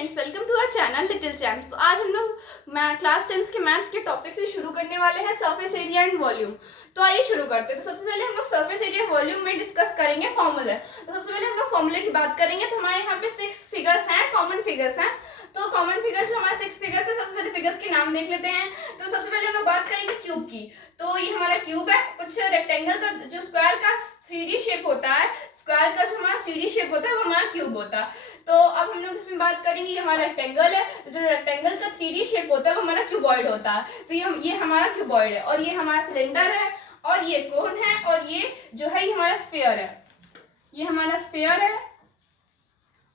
Friends, welcome to our channel little champs. तो आज हम लोग क्लास 10th के मैथ के टॉपिक से शुरू करने वाले हैं सरफेस एरिया एंड वॉल्यूम। तो आइए शुरू करते हैं। तो सबसे पहले हम लोग सरफेस एरिया वॉल्यूम में डिस्कस करेंगे फॉर्मूला। तो सबसे पहले हम लोग फॉर्मूले की बात करेंगे। तो हमारे यहाँ पे 6 फिगर्स हैं, कॉमन फिगर्स हैं। तो कॉमन फिगर्स जो हमारे 6 फिगर्स है, सबसे पहले फिगर्स के नाम देख लेते हैं। तो सबसे पहले हम लोग बात करेंगे क्यूब की। तो ये हमारा क्यूब है। कुछ रेक्टेंगल का जो स्क्वायर का 3D शेप होता है, स्क्वायर का जो हमारा 3D शेप होता है वो हमारा क्यूब होता है। तो अब हम लोग इसमें बात करेंगे, ये हमारा रेक्टेंगल है। तो जो रेक्टेंगल का 3D शेप होता है वो हमारा क्यूबॉइड होता है। तो ये हमारा क्यूबॉइड है, और ये हमारा सिलेंडर है, और ये कोन है, और ये जो है ये हमारा स्फीयर है। ये हमारा स्फीयर है,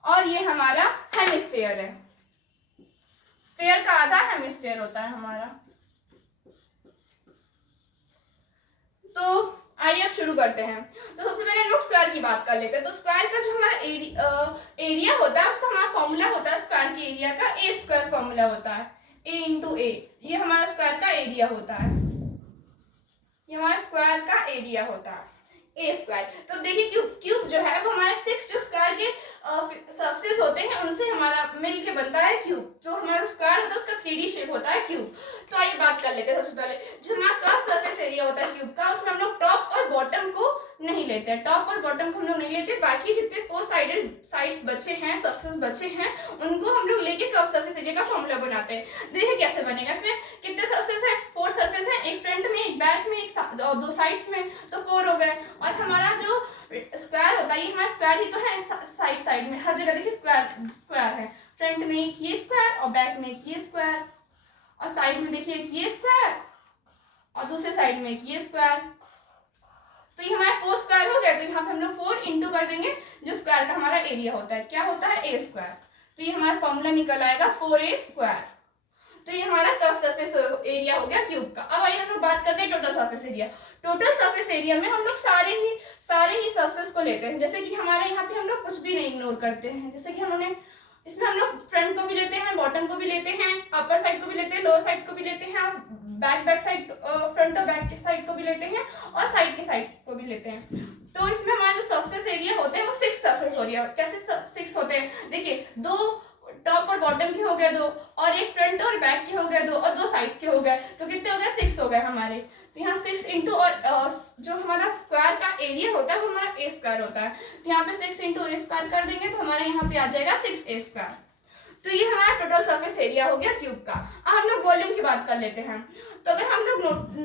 और ये हमारा हेमिस्फीयर है। स्फीयर का आधा हेमिस्फीयर होता है हमारा। तो आइए अब शुरू करते हैं। तो सबसे पहले हम लोग स्क्वायर की बात कर लेते हैं। तो स्क्वायर का जो हमारा एरिया होता है, उसका हमारा फॉर्मूला होता है स्क्वायर के एरिया का, ए स्क्वायर फॉर्मूला होता है, ए इंटू ए। ये हमारा स्क्वायर का एरिया होता है, ये हमारा स्क्वायर का एरिया होता है, ए स्क्वायर। तो देखिए क्यूब जो है वो हमारे 6 जो स्क्वायर के सरफेस होते हैं उनसे हमारा मिलके बनता है क्यूब। जो हमारा स्क्वायर होता है उसका 3D शेप होता है क्यूब। तो आइए बात कर लेते हैं। सबसे पहले जो हमारा कर्व सरफेस एरिया होता है क्यूब का, उसमें हम लोग टॉप और बॉटम को नहीं लेते हैं। टॉप और बॉटम को हम लोग नहीं लेते। बाकी जितने 4 साइडेड साइड्स बचे हैं, सरफेस बचे हैं, उनको हम लोग लेके कर्व सरफेस एरिया का फॉर्मूला बनाते हैं। देखिए कैसे बनेगा। इसमें कितने सरफेस है? 4 सरफेस है, एक फ्रंट में, एक बैक में, एक और 2 साइड्स में, तो 4 हो गए। और हमारा जो स्क्वायर होता है, ये हमारा स्क्वायर ही तो है। साइड में हर जगह देखिए स्क्वायर है। फ्रंट में एक ये स्क्वायर, और बैक में एक ये स्क्वायर, और साइड में देखिए एक ये स्क्वायर, और दूसरे साइड में एक ये स्क्वायर। तो ये हमारा 4 स्क्वायर हो गया। तो यहाँ पे हम लोग 4 इंटू कर देंगे जो स्क्वायर का हमारा एरिया होता है। क्या होता है? ए स्क्वायर। तो ये हमारा फॉर्मूला निकल आएगा 4a स्क्वायर। तो ये हमारा कर्व सरफेस एरिया हो गया क्यूब का। अब आइए हम लोग बात करते हैं total surface area. Total surface area में हम लोग सारे ही सरफेस को लेते हैं। जैसे कि हमारे यहाँ पे हम लोग कुछ भी नहीं इग्नोर करते हैं। जैसे कि हमने इसमें हम लोग फ्रंट को भी लेते हैं, बॉटम को भी लेते हैं, अपर साइड को भी लेते हैं, लोअर साइड को भी लेते हैं, बैक साइड, फ्रंट और बैक की साइड को भी लेते हैं, और साइड की साइड को भी लेते हैं। तो इसमें हमारा जो सरफेस एरिया होते हैं वो 6 सरफेस एरिया। कैसे 6 होते हैं? देखिए, 2 टॉप और बॉटम के हो गए 2, और एक फ्रंट और बैक के हो गए 2, और 2 साइड्स के हो गए। तो कितने हो गए? 6 हो गए हमारे। तो यहाँ 6 इंटू, और जो हमारा स्क्वायर का एरिया होता है वो हमारा ए स्क्वायर होता है। तो यहाँ पे 6 इंटू ए स्क्वायर कर देंगे तो हमारा यहाँ पे आ जाएगा 6a स्क्वायर। तो ये हमारा टोटल सरफेस एरिया हो गया क्यूब का। अब हम लोग वॉल्यूम की बात कर लेते हैं। तो अगर हम लोग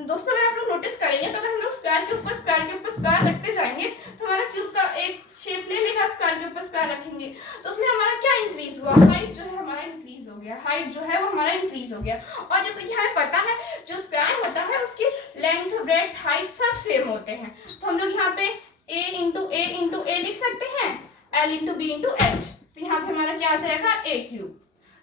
दोस्तों अगर आप लोग नोटिस करेंगे, तो अगर हम लोग स्क्वायर के ऊपर स्क्वायर रखते जाएंगे तो हमारा क्यूब का एक शेप ले लेगा। स्क्वायर के ऊपर स्क्वायर रखेंगे तो उसमें हमारा क्या इंक्रीज हुआ? हाइट जो है हमारा इंक्रीज हो गया। हाइट जो है वो हमारा इंक्रीज हो गया। और जैसे कि हमें पता है जो स्क्वायर होता है उसकी लेंथ, ब्रेड्थ, हाइट सब सेम होते हैं। तो हम लोग यहाँ पे a इंटू ए लिख सकते हैं, l into B into H. तो यहाँ पे हमारा क्या आ जाएगा? A cube.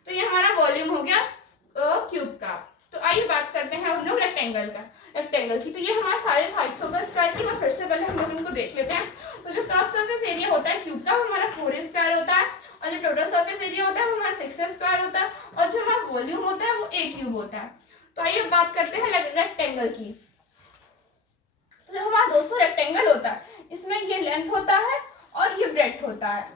तो ये हमारा वॉल्यूम हो गया क्यूब का। तो आइए बात करते हैं हम लोग रेक्टेंगल की। तो ये हमारे सारे साइड्स होगा स्क्वायर की। और फिर से पहले हम लोग इनको देख लेते हैं। तो जो कर्व सरफेस एरिया होता है क्यूब का वो हमारा 4a स्क्वायर होता है, और जो टोटल सरफेस एरिया होता है वो हमारा 6a स्क्वायर होता है, और जो हमारा वॉल्यूम होता है वो a क्यूब होता है। तो आइए बात करते हैं रेक्टेंगल की। तो जो हमारा दोस्तों रेक्टेंगल होता है, इसमें ये लेंथ होता है और ये ब्रेड्थ होता है।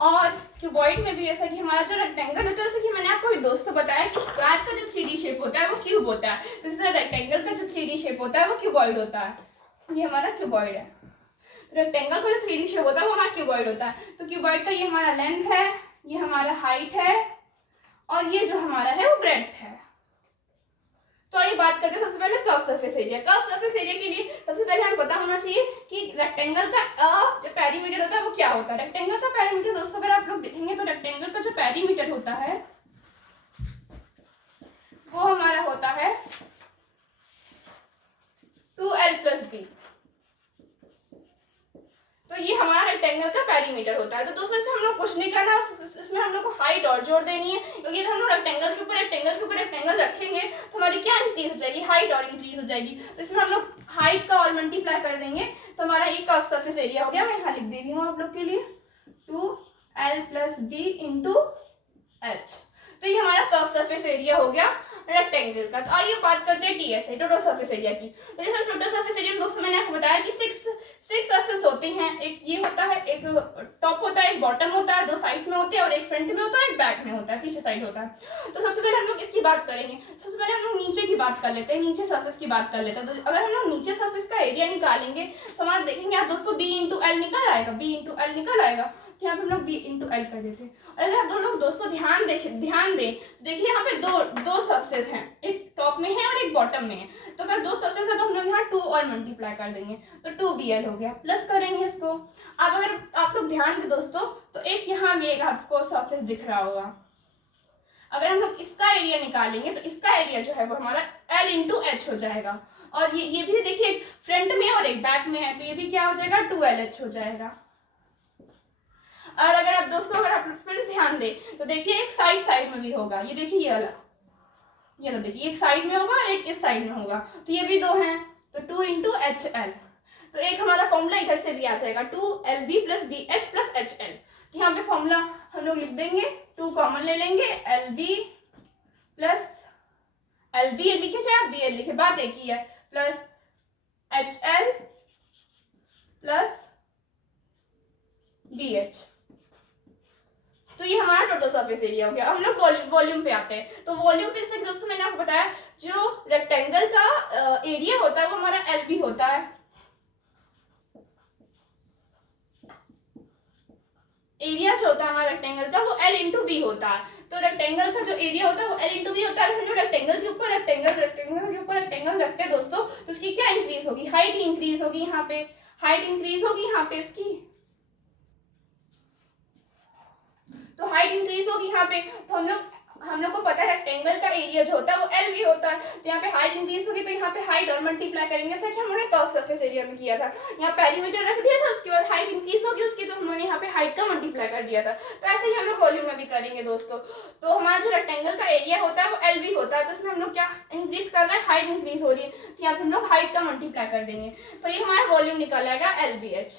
और क्यूबॉइड में भी जैसा कि हमारा जो रेक्टेंगल होता है, जैसे कि मैंने आपको भी दोस्तों बताया कि स्क्वायर का जो 3D शेप होता है वो क्यूब होता है। तो इस तरह रेक्टेंगल का जो 3D शेप होता है वो क्यूबॉइड होता है। ये हमारा क्यूबॉइड है। रेक्टेंगल का जो 3D शेप होता है वो हमारा क्यूबॉइड होता है। तो क्यूबॉइड का ये हमारा लेंथ है, ये हमारा हाइट है, और ये जो हमारा है वो ब्रेड्थ है। तो आइए बात करते हैं सबसे पहले curve surface area. Curve surface area के लिए सबसे पहले हमें पता होना चाहिए कि रेक्टेंगल का जो पेरीमीटर होता है वो क्या होता है। रेक्टेंगल का पेरीमीटर दोस्तों अगर आप लोग देखेंगे तो रेक्टेंगल का जो पेरीमीटर होता है वो हमारा होता है 2l + b। तो ये हमारा रेक्टेंगल का पेरीमीटर होता है। तो दोस्तों इसमें हम लोग कुछ नहीं करना, इसमें हम लोग को हाइट और जोड़ देनी है, क्योंकि अगर हम लोग रेक्टेंगल के ऊपर रेक्टेंगल रखेंगे तो हमारी क्या इंक्रीज हो जाएगी? हाइट और इंक्रीज हो जाएगी। तो इसमें हम लोग हाइट का और मल्टीप्लाई कर देंगे तो हमारा ये कर्व सरफेस एरिया हो गया। मैं यहाँ लिख दे रही हूँ आप लोग के लिए 2l + b इंटू एच। तो ये हमारा कर्व सरफेस एरिया हो गया रेक्टेंगल का। तो आइए बात करते हैं टीएसए, टोटल सरफेस एरिया की। तो जैसे टोटल सरफेस एरिया में दोस्तों मैंने आपको बताया कि सिक्स सरफेस होते हैं, एक ये होता है, एक टॉप होता है, एक बॉटम होता है, दो साइड्स में होते हैं और एक फ्रंट में होता है, एक बैक में होता है, पीछे साइड होता है। तो सबसे पहले हम लोग इसकी बात करेंगे। सबसे पहले हम लोग नीचे की बात कर लेते हैं, नीचे सरफेस की बात कर लेते हैं। तो अगर हम लोग नीचे सरफेस का एरिया निकालेंगे तो हमारा देखेंगे आप दोस्तों बी इंटू एल निकल आएगा, बी इंटू एल निकल आएगा। यहाँ पे हम लोग बी इंटू एल कर देते हैं। और अगर आप दोस्तों ध्यान दें तो देखिए यहाँ पे दो सरफेस हैं, एक टॉप में है और एक बॉटम में है। तो अगर दो सरफेस है तो हम लोग यहाँ 2 और मल्टीप्लाई कर देंगे तो 2bl हो गया, प्लस करेंगे इसको। अब अगर आप लोग ध्यान दें दोस्तों तो एक यहाँ में आपको सरफेस दिख रहा होगा, अगर हम लोग इसका एरिया निकालेंगे तो इसका एरिया जो है वो हमारा l इंटू एच हो जाएगा। और ये भी देखिए एक फ्रंट में और एक बैक में है, तो ये भी क्या हो जाएगा 2lh हो जाएगा। और अगर आप दोस्तों अगर आप फिर ध्यान दें तो देखिए एक साइड में भी होगा, ये देखिए ये वाला देखिए एक साइड में होगा और एक इस साइड में होगा, तो ये भी दो हैं, तो 2 इंटू एच एल। तो एक हमारा फॉर्मूला इधर से भी आ जाएगा 2lb plus B H plus H L. तो यहाँ पे फॉर्मूला हम लोग लिख देंगे, 2 कॉमन ले लेंगे, lb प्लस lb लिखे चाहे आप bl लिखे, बात एक ही है, प्लस hl प्लस bh। तो ये हमारा टोटल सरफेस एरिया हो गया। हम लोग वॉल्यूम पे आते हैं। तो वॉल्यूम पे से दोस्तों मैंने आपको बताया जो रेक्टेंगल का एरिया होता है वो हमारा एलबी होता है। एरिया जो होता है हमारा रेक्टेंगल का वो एल इंटू बी होता है। तो रेक्टेंगल का जो एरिया होता है वो एल इंटू बी होता है। हम लोग रेक्टेंगल के ऊपर रेक्टेंगल रखते हैं दोस्तों, तो उसकी क्या इंक्रीज होगी, हाइट इंक्रीज होगी, यहाँ पे हाइट इंक्रीज होगी, यहाँ पे उसकी तो हाइट इंक्रीज होगी यहाँ पे। तो हम लोग को पता है रेक्टेंगल का एरिया जो होता है वो एल भी होता है, तो यहाँ पे हाइट इंक्रीज होगी, तो यहाँ पे हाइट और मल्टीप्लाई करेंगे, जैसा कि हमने कर्व सरफेस एरिया में किया था। यहाँ पेरीमीटर रख दिया था, उसके बाद हाइट इंक्रीज होगी उसकी, तो हमने यहाँ पे हाइट का मल्टीप्लाई कर दिया था। तो ऐसे ही हम लोग वॉल्यूम में भी करेंगे दोस्तों। तो हमारा जो रेक्टेंगल का एरिया होता है वो एल भी होता है, तो इसमें हम लोग क्या इंक्रीज कर रहे हैं, हाइट इंक्रीज हो रही है, तो यहाँ पे हम लोग हाइट का मल्टीप्लाई कर देंगे, तो ये हमारा वॉल्यूम निकल आएगा LBH।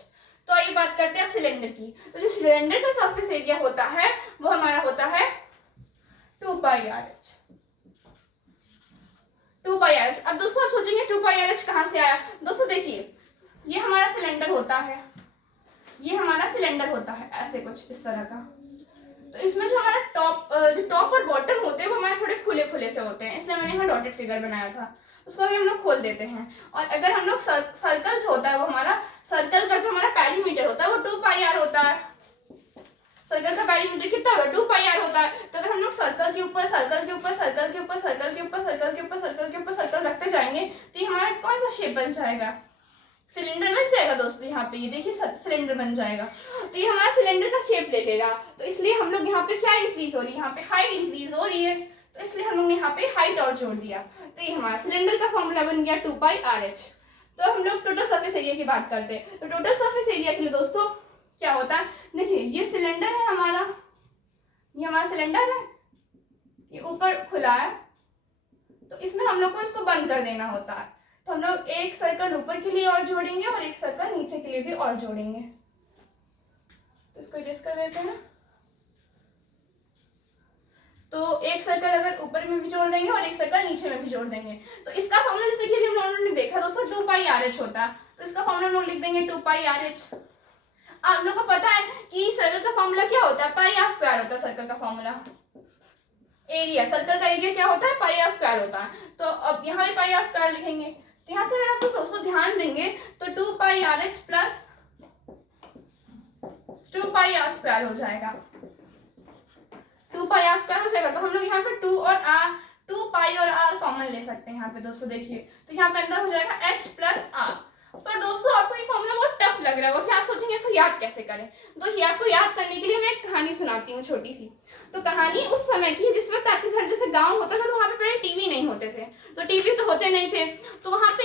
तो आइए बात करते हैं सिलेंडर की। तो जो सिलेंडर का सरफेस एरिया होता है वो हमारा होता है 2πRH। 2πRH। अब दोस्तों आप सोचेंगे 2πRH कहाँ से आया। दोस्तों देखिए ये हमारा सिलेंडर होता है, ये हमारा सिलेंडर होता है ऐसे कुछ इस तरह का। तो इसमें जो हमारा टॉप और बॉटम होते हैं वो हमारे थोड़े खुले खुले से होते हैं, इसलिए मैंने यहाँ डॉटेड फिगर बनाया था। उसको भी हम लोग खोल देते हैं। और अगर हम लोग सर्कल जो होता है वो हमारा सर्कल का जो हमारा पेरीमीटर होता है वो 2πr होता है। सर्कल का पेरीमीटर कितना होगा 2πr होता है। तो अगर हम लोग सर्कल के ऊपर सर्कल के ऊपर सर्कल के ऊपर सर्कल के ऊपर सर्कल के ऊपर सर्कल के ऊपर सर्कल रखते जाएंगे तो ये हमारा कौन सा शेप बन जाएगा, सिलेंडर बन जाएगा दोस्तों। यहाँ पे ये देखिए सिलेंडर बन जाएगा, तो ये हमारा सिलेंडर का शेप ले लेगा। तो इसलिए हम लोग यहाँ पे क्या इंक्रीज हो रही है, यहाँ पे हाइट इंक्रीज हो रही है, तो इसलिए हम लोग ने यहाँ पे हाइट और जोड़ दिया। तो ये हमारा सिलेंडर का फॉर्मूला बन गया 2πRH। तो हम लोग टोटल सरफेस एरिया की बात करते हैं। तो टोटल सरफेस एरिया के लिए दोस्तों क्या होता है, देखिए ये सिलेंडर है हमारा, ये हमारा सिलेंडर है, ये ऊपर खुला है, तो इसमें हम लोग को इसको बंद कर देना होता है। तो हम लोग एक सर्कल ऊपर के लिए और जोड़ेंगे और एक सर्कल नीचे के लिए भी और जोड़ेंगे। तो इसको इरेज कर देते हैं। तो एक सर्कल अगर ऊपर में भी जोड़ देंगे और एक सर्कल नीचे में भी जोड़ देंगे। तो इसका फॉर्मूला जैसे कि अभी हम लोगों ने देखा दोस्तों 2πRH होता है, तो इसका फॉर्मूला हम लोग लिख देंगे 2πRH। आप लोग को पता है कि सर्कल का फॉर्मूला क्या होता है, πr² होता है सर्कल का फॉर्मूला। एरिया सर्कल का एरिया क्या होता है, πr² होता है। तो अब यहाँ पे πr² लिखेंगे। तो यहाँ से अगर आप दोस्तों ध्यान देंगे तो 2πRH प्लस 2πr² हो जाएगा, 2πr² हो जाएगा। तो हम लोग यहाँ पे 2π और r कॉमन ले सकते हैं यहाँ पे दोस्तों। देखिए तो यहाँ पे अंदर हो जाएगा h प्लस r। पर दोस्तों आपको ये फॉर्मूला बहुत टफ लग रहा है, क्या आप सोचेंगे इसको याद कैसे करें। तो ये आपको याद करने के लिए मैं एक कहानी सुनाती हूँ छोटी सी। तो कहानी उस समय की जिस वक्त आपके घर जैसे गांव होता था, तो वहाँ पे पहले टीवी नहीं होते थे। तो टीवी तो होते नहीं थे, तो वहाँ पे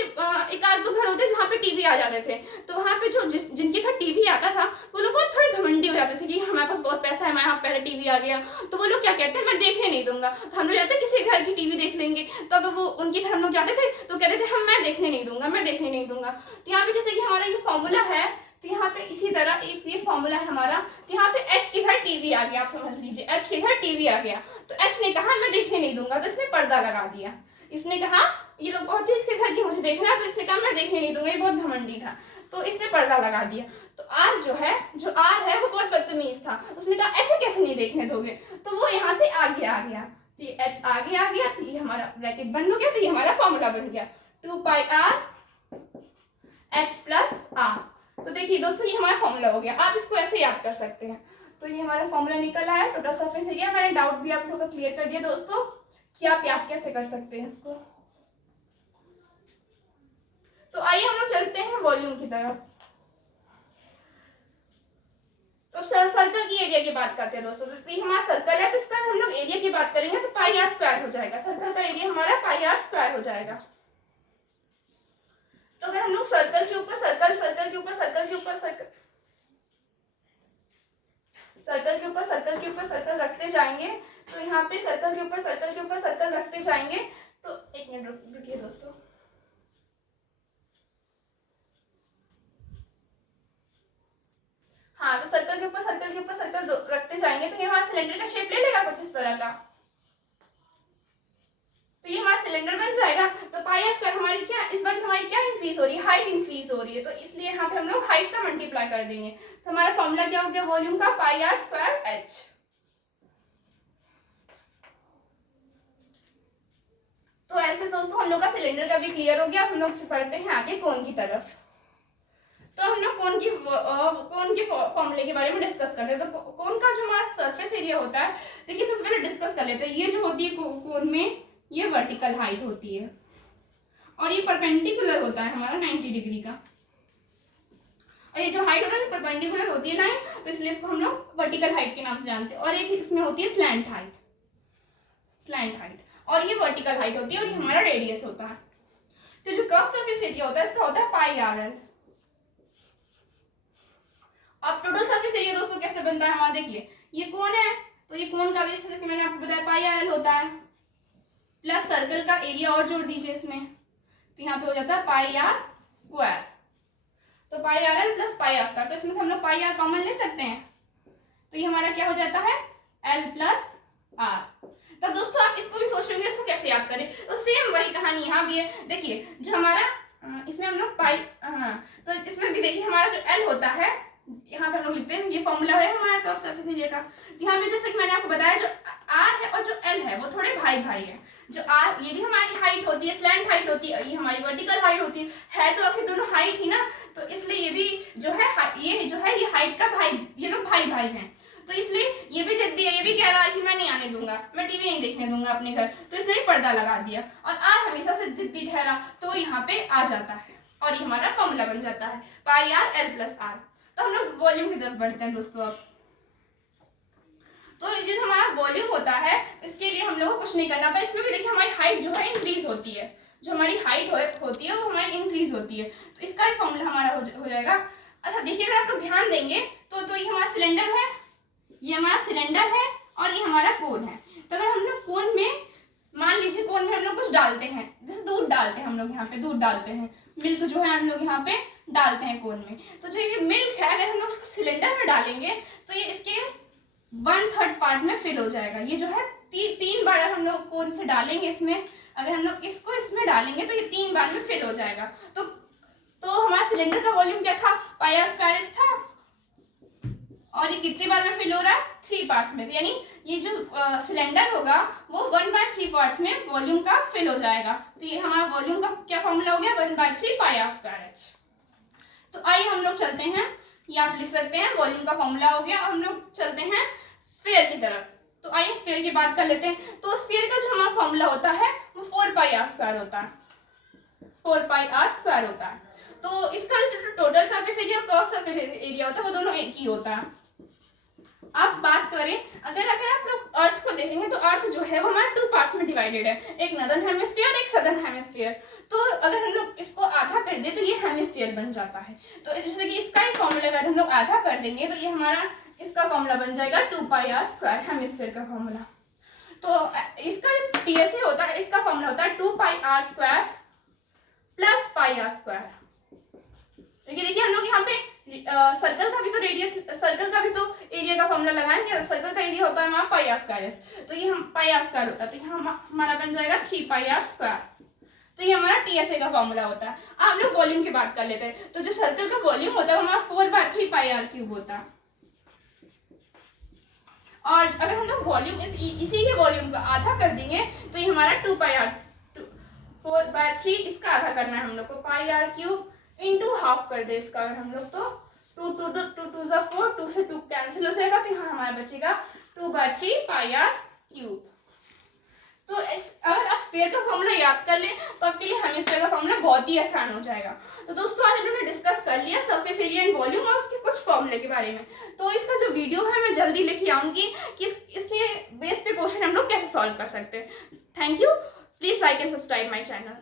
एक आध दो घर होते जहाँ पे टीवी आ जाते थे। तो वहाँ पे जो जिनके घर टीवी आता था वो लोग बहुत थोड़े घमंडी हो जाते थे कि हमारे पास बहुत पैसा है, हमारे यहाँ पहले टीवी आ गया। तो वो लोग क्या कहते हैं, मैं देखने नहीं दूंगा। तो हम लोग जाते किसी घर की टीवी देख लेंगे, तो अगर वो उनके घर हम लोग जाते थे तो कहते थे मैं देखने नहीं दूंगा, मैं देखने नहीं दूंगा। तो यहाँ पे जैसे कि हमारा ये फॉर्मूला है तो यहाँ पे इसी तरह एक ये फॉर्मूला है हमारा। तो यहाँ पे h के घर टीवी आ गया, आप समझ लीजिए h के घर टीवी आ गया। तो h ने कहा मैं देखने नहीं दूंगा, तो इसने पर्दा लगा दिया। इसने कहा ये लोग पहुंचे इसके घर की, मुझे देखना, तो इसने कहा मैं देखने नहीं दूंगा, ये बहुत घमंडी था, तो इसने पर्दा लगा दिया। तो आर जो है वो बहुत बदतमीज था, उसने कहा ऐसे कैसे नहीं देखने दोगे, तो वो यहाँ से आगे आ गया। तो ये h आगे आ गया, तो ये हमारा ब्रैकेट बंद हो गया, तो ये हमारा फॉर्मूला बन गया 2 पाई r h प्लस r। तो देखिए दोस्तों ये हमारा फॉर्मूला हो गया, आप इसको ऐसे याद कर सकते हैं। तो ये हमारा फॉर्मूला निकल आया टोटल सरफेस एरिया। मैंने डाउट भी आप लोगों का क्लियर कर दिया दोस्तों कि आप याद कैसे कर सकते हैं इसको। तो आइए हम लोग चलते हैं वॉल्यूम की तरफ। तो अब सर्कल की एरिया की बात करते हैं दोस्तों। तो ये हमारा सर्कल है, तो इसका हम लोग एरिया की बात करेंगे तो पाई आर स्क्वायर हो जाएगा। सर्कल का एरिया हमारा पाई आर स्क्वायर हो जाएगा। तो अगर हम लोग सर्कल के ऊपर सर्कल, सर्कल के ऊपर सर्कल के ऊपर सर्कल, सर्कल के ऊपर सर्कल के ऊपर सर्कल रखते जाएंगे, तो यहाँ पे सर्कल के ऊपर सर्कल के ऊपर सर्कल रखते जाएंगे। तो एक मिनट रुकिए दोस्तों। हाँ, तो सर्कल के ऊपर सर्कल के ऊपर सर्कल रखते जाएंगे, तो ये हमारा सिलेंडर का शेप ले लेगा कुछ इस तरह का। तो ये हमारा सिलेंडर बन जाएगा। तो पाई आर स्क्वायर हमारी क्या, इस बार हमारी क्या इंक्रीज हो रही है, हाइट इंक्रीज हो रही है, तो इसलिए यहाँ पे हम लोग हाइट का मल्टीप्लाई कर देंगे। तो हमारा फॉर्मूला क्या हो गया वॉल्यूम का, पाई आर स्क्वायर h। तो ऐसे दोस्तों हम लोग का सिलेंडर का भी क्लियर हो गया। हम लोग पढ़ते हैं आगे कोन की तरफ। तो हम लोग कोन के फॉर्मूले के बारे में डिस्कस करते हैं। तो कोन का जो हमारा सरफेस एरिया होता है, देखिए सबसे पहले डिस्कस कर लेते हैं। ये जो होती है कोन में, ये वर्टिकल हाइट होती है और ये परपेंडिकुलर होता है हमारा 90 डिग्री का। और ये जो हाइट होता है परपेंडिकुलर होती है लाइन, तो इसलिए इसको हम लोग वर्टिकल हाइट के नाम से जानते हैं। और एक इसमें होती है स्लैंट हाइट, स्लैंट हाइट, और ये वर्टिकल हाइट होती है, और ये हमारा रेडियस होता है। तो जो कर्व सरफेस एरिया होता है इसका होता है पाई आर एल। अब टोटल सरफेस एरिया दोस्तों कैसे बनता है हमारा, देखिए ये कोन है, तो ये कोन का बेस जैसे मैंने आपको बताया पाई आर एल होता है, प्लस सर्कल का एरिया और जोड़ दीजिए इसमें, तो यहाँ पे हो जाता है पाई आर स्क्वायर। तो pi R L plus pi R square, तो इसमें से हम लोग पाई आर कॉमन ले सकते हैं, तो ये हमारा क्या हो जाता है एल प्लस आर। तब दोस्तों आप इसको भी सोच रहे होंगे इसको कैसे याद करें, तो सेम वही कहानी यहाँ भी है। देखिए जो हमारा इसमें हम लोग पाई, तो इसमें भी देखिए हमारा जो एल होता है, यहाँ पे हम लोग लिखते हैं, ये फॉर्मूला है हमारा कर्व सरफेस एरिया का। तो यहाँ पे जैसे कि मैंने आपको बताया जो आर है और जो एल है वो थोड़े भाई भाई है। जो आर ये भी हमारी हाइट होती है, स्लैंट हाइट होती है, ये हमारी वर्टिकल हाइट होती है तो आखिर दोनों हाइट ही ना, तो इसलिए ये भी जो है ये जो है ये हाइट का भाई, ये लोग भाई भाई हैं। तो इसलिए ये भी जिद्दी है, ये भी कह रहा है कि मैं नहीं आने दूंगा, मैं टीवी नहीं देखने दूंगा अपने घर, तो इसने पर्दा लगा दिया। और आर हमेशा से जिद्दी ठहरा, तो यहाँ पे आ जाता है और ये हमारा फॉर्मूला बन जाता है पाई आर एल प्लस आर। तो हम लोग वॉल्यूम की तरफ बढ़ते हैं दोस्तों अब। तो जो हमारा वॉल्यूम होता है इसके लिए हम लोग को कुछ नहीं करना होता। इसमें भी देखिए हमारी हाइट जो है इंक्रीज होती है, जो हमारी हाइट होती है वो हमारी इंक्रीज होती है, तो इसका भी फॉर्मूला हमारा हो जाएगा। अच्छा देखिए अगर आप लोग ध्यान देंगे तो ये हमारा सिलेंडर है, ये हमारा सिलेंडर है और ये हमारा कोन है। तो अगर हम लोग कोन में मान लीजिए कोन में हम लोग कुछ डालते हैं, जैसे दूध डालते हैं, हम लोग यहाँ पे दूध डालते हैं, मिल्क जो है हम लोग यहाँ पे डालते हैं कोन में, तो जो ये मिल्क है अगर हम लोग उसको सिलेंडर में डालेंगे तो ये इसके 1/3 पार्ट में फिल हो जाएगा। ये जो है 3 बार हम लोग कोन से डालेंगे इसमें, अगर हम लोग इसको इसमें डालेंगे तो ये 3 बार में फिल हो जाएगा। तो हमारा सिलेंडर का वॉल्यूम क्या था, पाई आर स्क्वायर एच था, और ये कितनी बार में फिल हो रहा है 3 पार्ट्स में, यानी ये जो सिलेंडर होगा वो 1/3 पार्ट्स में वॉल्यूम का फिल हो जाएगा। तो ये हमारा वॉल्यूम का क्या फॉर्मूला हो गया 1/3 पाई आर स्क्वायर एच। तो आइए हम लोग चलते हैं, ये आप लिख सकते हैं वॉल्यूम का फॉर्मूला हो गया। हम लोग चलते हैं स्फीयर की तरफ। तो आइए स्फीयर की बात कर लेते हैं। तो स्फीयर का जो हमारा फॉर्मूला होता है वो 4 पाई आर स्क्वायर होता है, 4 पाई आर स्क्वायर होता है। तो इसका जो टोटल सरफेस एरिया और कर्व सरफेस एरिया होता है वो दोनों एक ही होता है। आप बात करें अगर आप लोग अर्थ को देखेंगे तो अर्थ जो है वो हमारे 2 पार्ट्स में डिवाइडेड है, एक नॉर्दर्न हेमिस्फीयर एक सदर्न हेमिस्फीयर। तो अगर हम लोग इसको आधा कर दे तो ये हेमिस्फीयर बन जाता है। तो जैसे कि इसका ही फॉर्मूला अगर हम लोग आधा कर देंगे तो ये हमारा इसका फॉर्मूला बन जाएगा 2 पाई आर स्क्वायर हेमिस्फीयर का फॉर्मूला। तो इसका टीएसए होता है, इसका फॉर्मूला होता है 2 pi R square plus pi R square. देखिए हम लोग यहाँ पे सर्कल का भी तो रेडियस, सर्कल का भी तो एरिया का फॉर्मूला लगाएंगे। सर्कल का एरिया होता है हमारा पाई आर स्क्वायर एस, तो ये हम पाई आर स्क्वायर होता है, तो यहाँ हमारा बन जाएगा 3 पाई आर स्क्वायर। तो ये हमारा टीएसए का फॉर्मूला होता है। अब हम लोग वॉल्यूम की बात कर लेते हैं। तो जो सर्कल का वॉल्यूम होता है वो हमारा 4/3 पाई आर क्यूब होता है। और अगर हम लोग वॉल्यूम इसी के वॉल्यूम का आधा कर देंगे तो ये हमारा 2 पाई आर, 4/3 इसका आधा करना है हम लोग को, पाई आर क्यूब इंटू हाफ कर दे इसका अगर हम लोग, तो 2 × 4, 2 से 2 कैंसिल हो जाएगा, तो यहाँ हमारा बचेगा 2/3 पाई आर क्यूब। तो अगर आप स्फीयर का फॉर्मूला याद कर लें तो आपके लिए हेमिस्फीयर का फॉर्मूला बहुत ही आसान हो जाएगा। तो दोस्तों आज हम लोगों ने डिस्कस कर लिया सरफेस एरिया एंड वॉल्यूम और उसके कुछ फॉर्मूले के बारे में। तो इसका जो वीडियो है मैं जल्दी लेके आऊंगी कि इसके बेस पे क्वेश्चन हम लोग कैसे सॉल्व कर सकते हैं। Thank you, please like and subscribe my channel.